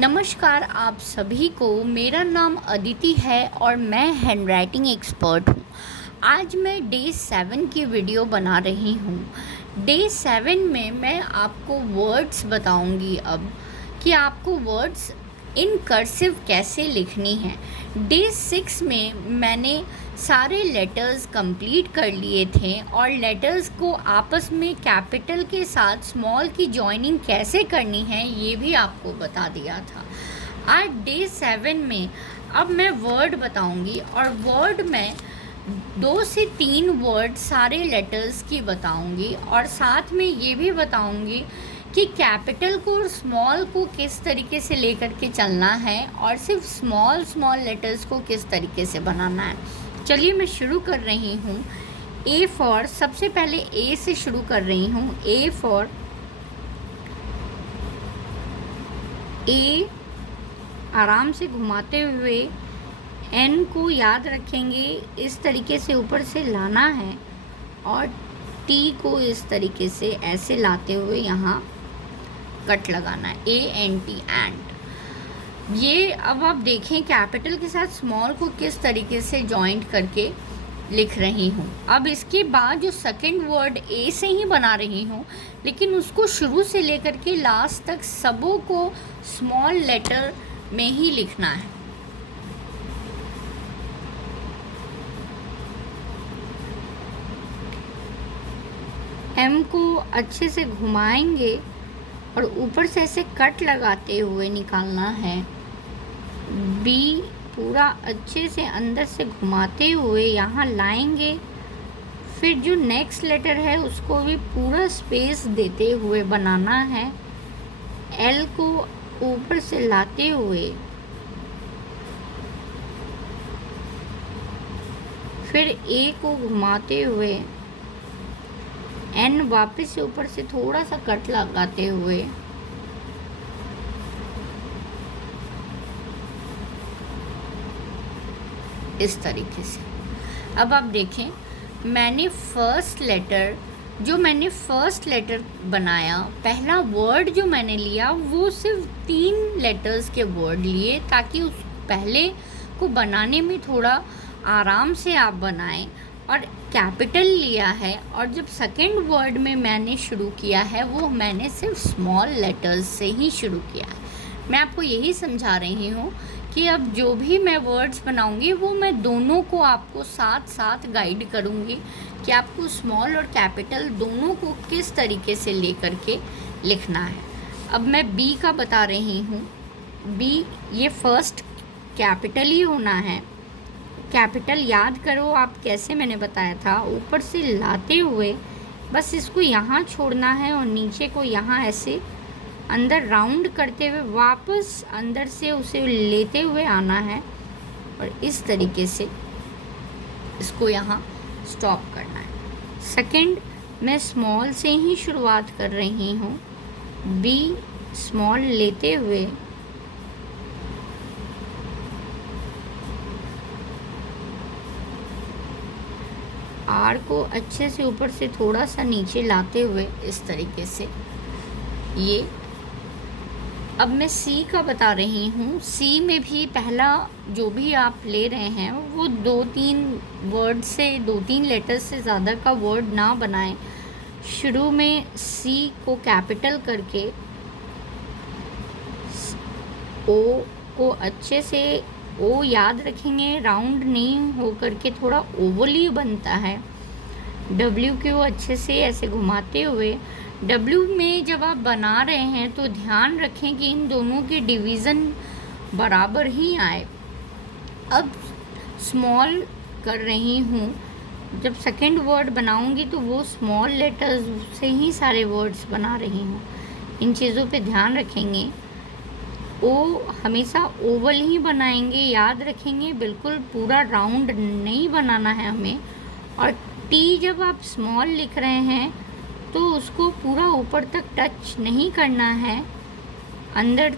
नमस्कार आप सभी को। मेरा नाम अदिति है और मैं हैंडराइटिंग एक्सपर्ट हूँ। आज मैं डे 7 की वीडियो बना रही हूँ। डे 7 में मैं आपको वर्ड्स बताऊँगी अब कि आपको वर्ड्स इन कर्सिव कैसे लिखनी है। डे 6 में मैंने सारे लेटर्स कंप्लीट कर लिए थे और लेटर्स को आपस में कैपिटल के साथ स्मॉल की जॉइनिंग कैसे करनी है ये भी आपको बता दिया था। आज डे 7 में अब मैं वर्ड बताऊंगी और वर्ड में 2 से 3 वर्ड सारे लेटर्स की बताऊंगी और साथ में ये भी बताऊंगी कि कैपिटल को और स्मॉल को किस तरीके से लेकर के चलना है और सिर्फ स्मॉल लेटर्स को किस तरीके से बनाना है। चलिए मैं शुरू कर रही हूँ। ए फॉर, सबसे पहले ए से शुरू कर रही हूँ। ए फॉर ए, आराम से घुमाते हुए एन को याद रखेंगे, इस तरीके से ऊपर से लाना है और टी को इस तरीके से ऐसे लाते हुए यहाँ कट लगाना है। ANT and. ये अब आप देखें कैपिटल के साथ स्मॉल को किस तरीके से जॉइंट करके लिख रही हूँ। अब इसके बाद जो सेकंड वर्ड ए से ही बना रही हूँ, लेकिन उसको शुरू से लेकर के लास्ट तक सबों को स्मॉल लेटर में ही लिखना है। एम को अच्छे से घुमाएंगे और ऊपर से ऐसे कट लगाते हुए निकालना है। बी पूरा अच्छे से अंदर से घुमाते हुए यहाँ लाएंगे। फिर जो नेक्स्ट लेटर है उसको भी पूरा स्पेस देते हुए बनाना है। एल को ऊपर से लाते हुए फिर ए को घुमाते हुए एन वापस से ऊपर से थोड़ा सा कट लगाते हुए इस तरीके से। अब आप देखें मैंने फर्स्ट लेटर बनाया, पहला वर्ड जो मैंने लिया वो सिर्फ 3 लेटर्स के वर्ड लिए ताकि उस पहले को बनाने में थोड़ा आराम से आप बनाएं, और कैपिटल लिया है। और जब सेकंड वर्ड में मैंने शुरू किया है वो मैंने सिर्फ स्मॉल लेटर्स से ही शुरू किया है। मैं आपको यही समझा रही हूँ कि अब जो भी मैं वर्ड्स बनाऊँगी वो मैं दोनों को आपको साथ साथ गाइड करूँगी कि आपको स्मॉल और कैपिटल दोनों को किस तरीके से लेकर के लिखना है। अब मैं बी का बता रही हूँ। बी ये फर्स्ट कैपिटल ही होना है। कैपिटल याद करो आप कैसे मैंने बताया था, ऊपर से लाते हुए बस इसको यहाँ छोड़ना है और नीचे को यहाँ ऐसे अंदर राउंड करते हुए वापस अंदर से उसे लेते हुए आना है और इस तरीके से इसको यहाँ स्टॉप करना है। सेकंड मैं स्मॉल से ही शुरुआत कर रही हूँ। बी स्मॉल लेते हुए आर को अच्छे से ऊपर से थोड़ा सा नीचे लाते हुए इस तरीके से ये। अब मैं सी का बता रही हूँ। सी में भी पहला जो भी आप ले रहे हैं वो 2-3 वर्ड से 2-3 लेटर से ज़्यादा का वर्ड ना बनाएं। शुरू में सी को कैपिटल करके ओ को अच्छे से ओ याद रखेंगे, राउंड नहीं हो करके थोड़ा ओवली बनता है। डब्ल्यू को अच्छे से ऐसे घुमाते हुए, डब्ल्यू में जब आप बना रहे हैं तो ध्यान रखें कि इन दोनों के डिवीज़न बराबर ही आए। अब स्मॉल कर रही हूँ, जब सेकंड वर्ड बनाऊँगी तो वो स्मॉल लेटर्स से ही सारे वर्ड्स बना रही हूँ। इन चीज़ों पे ध्यान रखेंगे। ओ हमेशा ओवल ही बनाएंगे, याद रखेंगे, बिल्कुल पूरा राउंड नहीं बनाना है हमें। और टी जब आप स्मॉल लिख रहे हैं तो उसको पूरा ऊपर तक टच नहीं करना है, अंदर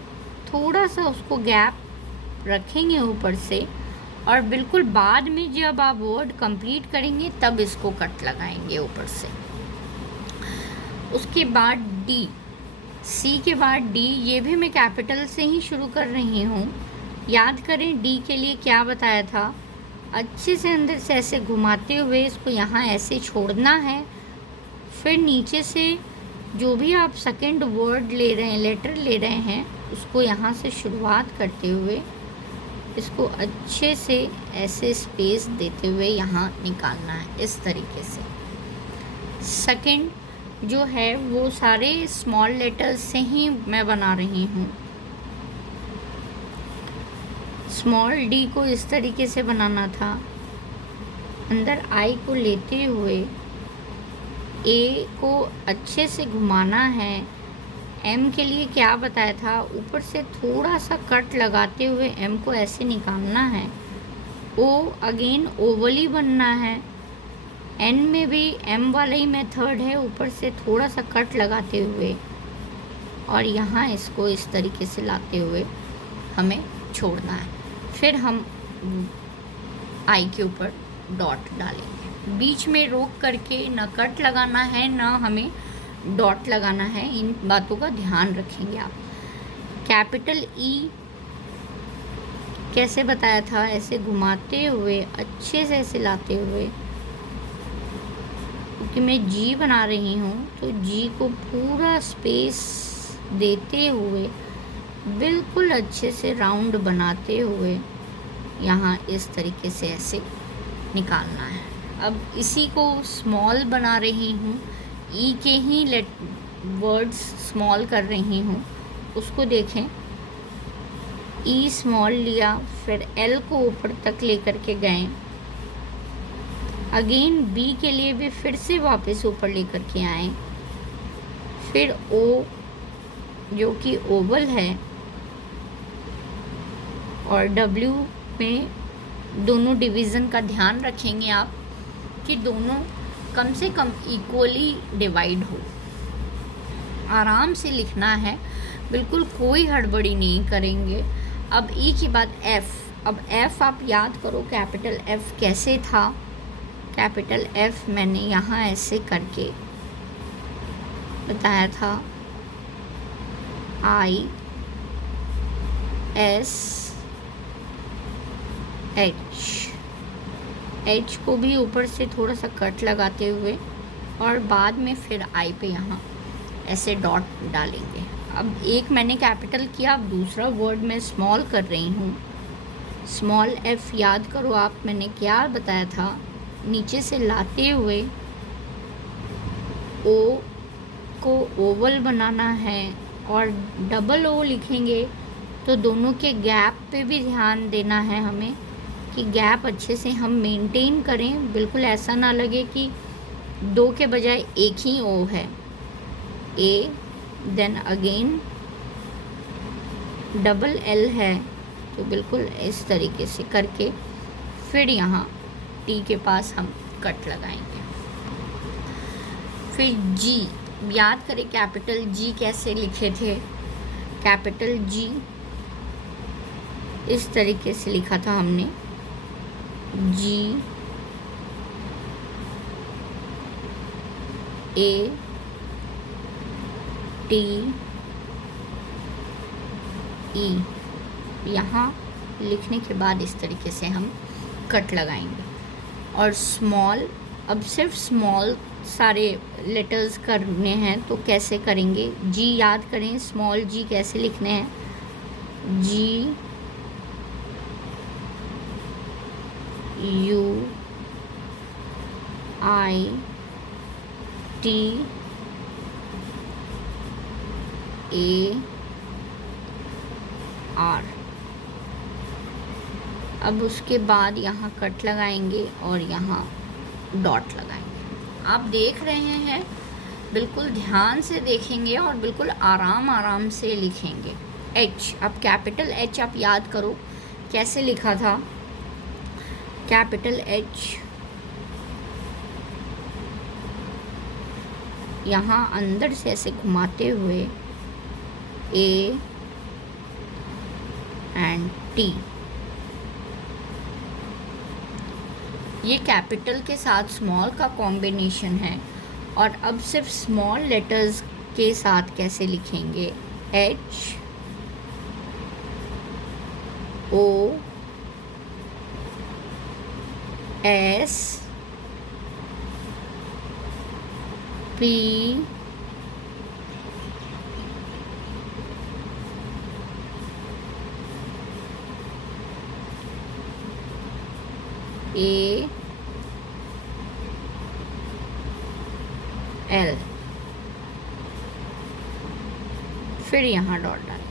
थोड़ा सा उसको गैप रखेंगे ऊपर से, और बिल्कुल बाद में जब आप वर्ड कंप्लीट करेंगे तब इसको कट लगाएंगे ऊपर से। उसके बाद डी सी के बाद डी, ये भी मैं कैपिटल से ही शुरू कर रही हूँ। याद करें डी के लिए क्या बताया था, अच्छे से अंदर से ऐसे घुमाते हुए इसको यहाँ ऐसे छोड़ना है। फिर नीचे से जो भी आप सेकंड वर्ड ले रहे हैं, लेटर ले रहे हैं, उसको यहाँ से शुरुआत करते हुए इसको अच्छे से ऐसे स्पेस देते हुए यहाँ निकालना है, इस तरीके से। सेकंड जो है वो सारे स्मॉल लेटर्स से ही मैं बना रही हूँ। स्मॉल डी को इस तरीके से बनाना था, अंदर आई को लेते हुए ए को अच्छे से घुमाना है। एम के लिए क्या बताया था, ऊपर से थोड़ा सा कट लगाते हुए एम को ऐसे निकालना है। ओ अगेन ओवली बनना है। एन में भी एम वाला ही मेथड है, ऊपर से थोड़ा सा कट लगाते हुए और यहाँ इसको इस तरीके से लाते हुए हमें छोड़ना है। फिर हम आई के ऊपर डॉट डालेंगे। बीच में रोक करके न कट लगाना है न हमें डॉट लगाना है, इन बातों का ध्यान रखेंगे आप। कैपिटल ई कैसे बताया था, ऐसे घुमाते हुए अच्छे से ऐसे लाते हुए, क्योंकि मैं जी बना रही हूँ तो जी को पूरा स्पेस देते हुए बिल्कुल अच्छे से राउंड बनाते हुए यहाँ इस तरीके से ऐसे निकालना है। अब इसी को स्मॉल बना रही हूँ, ई के ही वर्ड्स स्मॉल कर रही हूँ, उसको देखें। ई स्मॉल लिया, फिर एल को ऊपर तक लेकर के गए। अगेन बी के लिए भी फिर से वापस ऊपर लेकर के आए। फिर ओ जो कि ओवल है और डब्ल्यू में दोनों डिवीज़न का ध्यान रखेंगे आप कि दोनों कम से कम इक्वली डिवाइड हो। आराम से लिखना है, बिल्कुल कोई हड़बड़ी नहीं करेंगे। अब ई के बाद एफ़। अब एफ़ आप याद करो कैपिटल एफ़ कैसे था। कैपिटल एफ़ मैंने यहाँ ऐसे करके बताया था, आई एस एच को भी ऊपर से थोड़ा सा कट लगाते हुए और बाद में फिर आई पे यहाँ ऐसे डॉट डालेंगे। अब एक मैंने कैपिटल किया, अब दूसरा वर्ड मैं स्मॉल कर रही हूँ। स्मॉल एफ याद करो आप, मैंने क्या बताया था, नीचे से लाते हुए ओ को ओवल बनाना है और डबल ओ लिखेंगे तो दोनों के गैप पे भी ध्यान देना है हमें कि गैप अच्छे से हम मेंटेन करें। बिल्कुल ऐसा ना लगे कि दो के बजाय एक ही ओ है। A then again double L है, तो बिल्कुल इस तरीके से करके फिर यहाँ टी के पास हम कट लगाएंगे। फिर जी याद करें कैपिटल जी कैसे लिखे थे। कैपिटल जी इस तरीके से लिखा था हमने, जी ए टी ई। यहाँ लिखने के बाद इस तरीके से हम कट लगाएंगे। और स्मॉल, अब सिर्फ स्मॉल सारे लेटर्स करने हैं तो कैसे करेंगे। जी याद करें, स्मॉल जी कैसे लिखने हैं, G U I T A R. अब उसके बाद यहाँ कट लगाएंगे और यहाँ डॉट लगाएंगे। आप देख रहे हैं, बिल्कुल ध्यान से देखेंगे और बिल्कुल आराम आराम से लिखेंगे। एच, अब कैपिटल एच आप याद करो कैसे लिखा था। कैपिटल एच यहाँ अंदर से ऐसे घुमाते हुए ए एंड टी। ये कैपिटल के साथ स्मॉल का कॉम्बिनेशन है। और अब सिर्फ स्मॉल लेटर्स के साथ कैसे लिखेंगे, H O S P A L, फिर यहाँ डॉट डालें।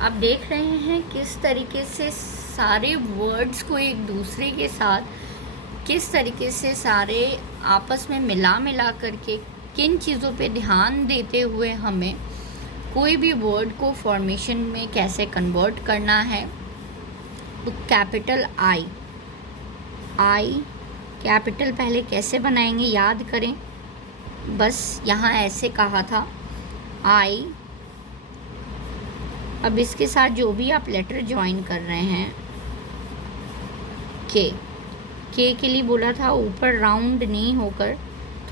आप देख रहे हैं किस तरीके से सारे वर्ड्स को एक दूसरे के साथ किस तरीके से सारे आपस में मिला करके किन चीज़ों पे ध्यान देते हुए हमें कोई भी वर्ड को फॉर्मेशन में कैसे कन्वर्ट करना है। तो कैपिटल आई कैपिटल पहले कैसे बनाएंगे याद करें, बस यहाँ ऐसे कहा था आई। अब इसके साथ जो भी आप लेटर ज्वाइन कर रहे हैं, के के लिए बोला था ऊपर राउंड नहीं होकर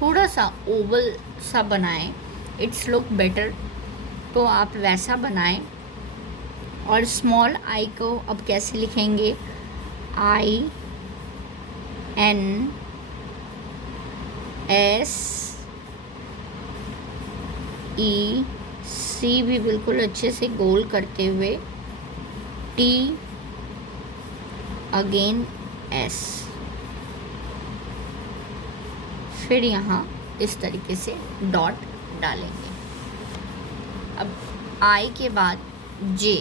थोड़ा सा ओवल सा बनाएं, इट्स लुक बेटर, तो आप वैसा बनाएं। और स्मॉल आई को अब कैसे लिखेंगे, I N S E C भी बिल्कुल अच्छे से गोल करते हुए, T अगेन S, फिर यहाँ इस तरीके से डॉट डालेंगे। अब I के बाद J,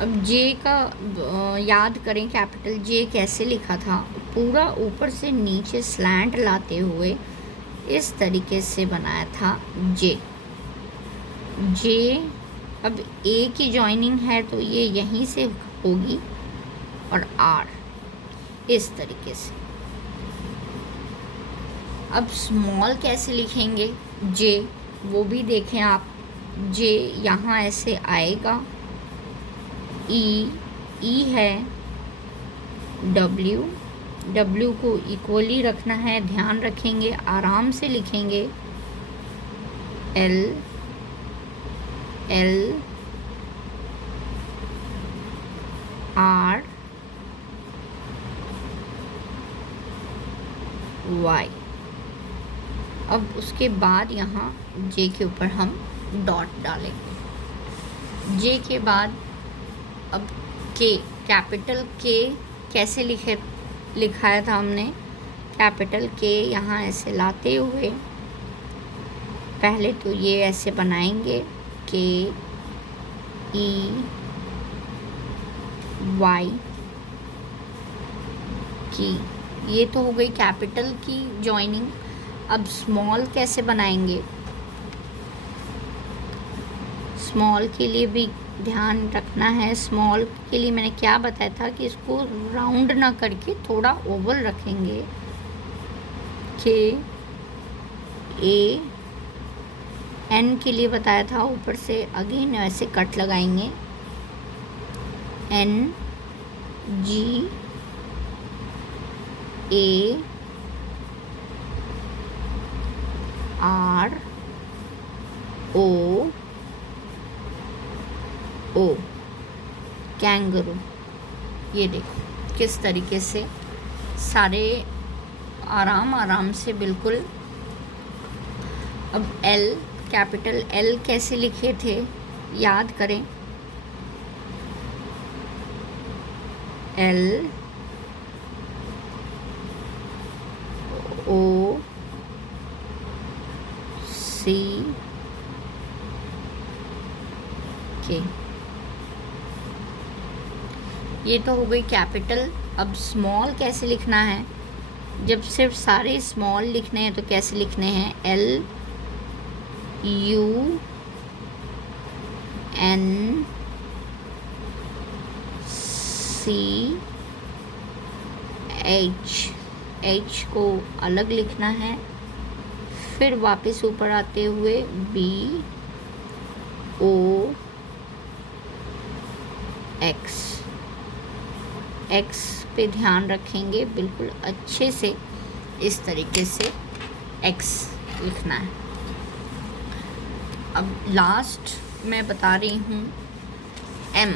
अब J का याद करें कैपिटल J कैसे लिखा था, पूरा ऊपर से नीचे स्लैंट लाते हुए इस तरीके से बनाया था J। अब A की जॉइनिंग है तो ये यहीं से होगी और R इस तरीके से। अब स्मॉल कैसे लिखेंगे J, वो भी देखें आप, J यहाँ ऐसे आएगा, E है, W को इक्वली रखना है, ध्यान रखेंगे, आराम से लिखेंगे, L R Y। अब उसके बाद यहाँ J के ऊपर हम डॉट डालेंगे। J के बाद अब K, कैपिटल K कैसे लिखाया था हमने, कैपिटल K यहाँ ऐसे लाते हुए पहले तो ये ऐसे बनाएंगे, K E Y की, ये तो हो गई कैपिटल की जॉइनिंग। अब स्मॉल कैसे बनाएंगे, स्मॉल के लिए भी ध्यान रखना है। स्मॉल के लिए मैंने क्या बताया था कि इसको राउंड ना करके थोड़ा ओवल रखेंगे, K A N के लिए बताया था, ऊपर से अगेन ऐसे कट लगाएंगे, N G A R O kangaroo. ये देखो किस तरीके से सारे आराम से बिल्कुल। अब L, कैपिटल L कैसे लिखे थे याद करें, L O C K, ये तो हो गई कैपिटल। अब स्मॉल कैसे लिखना है, जब सिर्फ सारे स्मॉल लिखने हैं तो कैसे लिखने हैं, L U N C H को अलग लिखना है, फिर वापस ऊपर आते हुए B O X पे ध्यान रखेंगे, बिल्कुल अच्छे से इस तरीके से एक्स लिखना है। अब लास्ट मैं बता रही हूँ एम।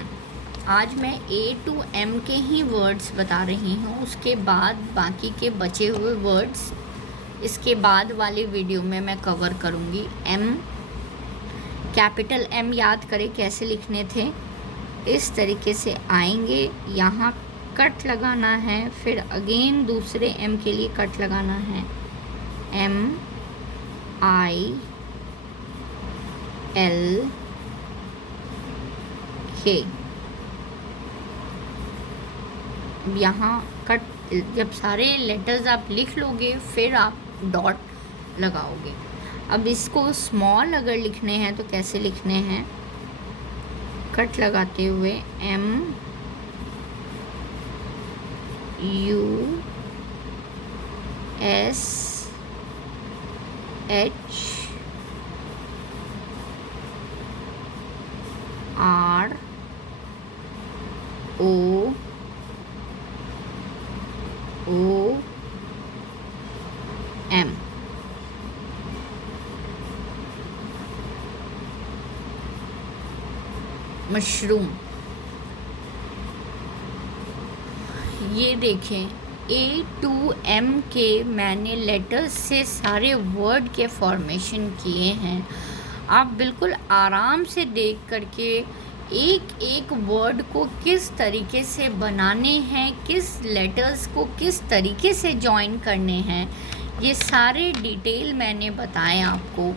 आज मैं A to M के ही वर्ड्स बता रही हूँ, उसके बाद बाकी के बचे हुए वर्ड्स इसके बाद वाले वीडियो में मैं कवर करूँगी। एम, कैपिटल M याद करें कैसे लिखने थे, इस तरीके से आएंगे, यहाँ कट लगाना है, फिर अगेन दूसरे M के लिए कट लगाना है, MIL, K। यहाँ कट, जब सारे लेटर्स आप लिख लोगे फिर आप डॉट लगाओगे। अब इसको स्मॉल अगर लिखने हैं तो कैसे लिखने हैं, कट लगाते हुए MUSH ROM। मशरूम। ये देखें A to M के मैंने लेटर्स से सारे वर्ड के फॉर्मेशन किए हैं। आप बिल्कुल आराम से देख करके एक एक वर्ड को किस तरीके से बनाने हैं, किस लेटर्स को किस तरीके से जॉइन करने हैं, ये सारे डिटेल मैंने बताए आपको।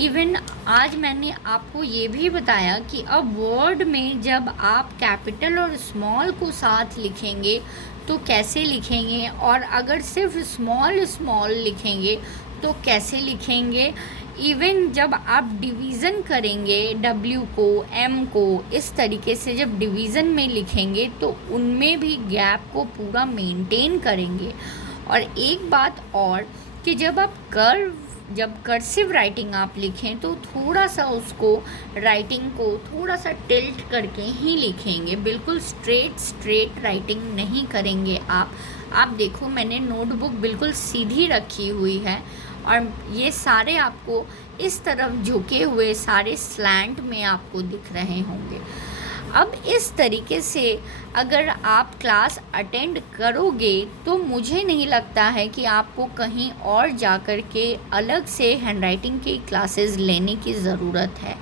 इवन आज मैंने आपको ये भी बताया कि अब वर्ड में जब आप कैपिटल और स्मॉल को साथ लिखेंगे तो कैसे लिखेंगे, और अगर सिर्फ स्मॉल लिखेंगे तो कैसे लिखेंगे। इवन जब आप डिवीज़न करेंगे W को M को इस तरीके से जब डिवीज़न में लिखेंगे तो उनमें भी गैप को पूरा मेंटेन करेंगे। और एक बात और कि जब कर्सिव राइटिंग आप लिखें तो थोड़ा सा उसको राइटिंग को थोड़ा सा टिल्ट करके ही लिखेंगे, बिल्कुल स्ट्रेट राइटिंग नहीं करेंगे आप देखो मैंने नोटबुक बिल्कुल सीधी रखी हुई है और ये सारे आपको इस तरफ झुके हुए सारे स्लैंट में आपको दिख रहे होंगे। अब इस तरीके से अगर आप क्लास अटेंड करोगे तो मुझे नहीं लगता है कि आपको कहीं और जाकर के अलग से हैंडराइटिंग की क्लासेस लेने की ज़रूरत है।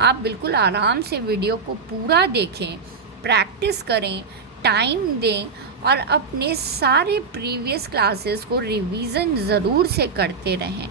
आप बिल्कुल आराम से वीडियो को पूरा देखें, प्रैक्टिस करें, टाइम दें और अपने सारे प्रीवियस क्लासेस को रिवीज़न ज़रूर से करते रहें।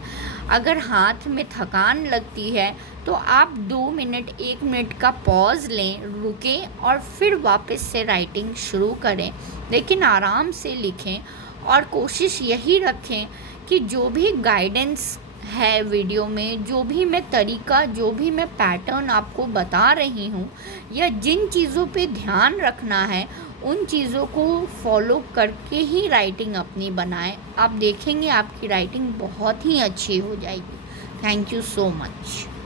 अगर हाथ में थकान लगती है तो आप 2 मिनट 1 मिनट का पॉज लें, रुकें और फिर वापस से राइटिंग शुरू करें, लेकिन आराम से लिखें और कोशिश यही रखें कि जो भी गाइडेंस है वीडियो में, जो भी मैं तरीका, जो भी मैं पैटर्न आपको बता रही हूँ या जिन चीज़ों पे ध्यान रखना है उन चीज़ों को फॉलो करके ही राइटिंग अपनी बनाएं। आप देखेंगे आपकी राइटिंग बहुत ही अच्छी हो जाएगी। Thank you so much.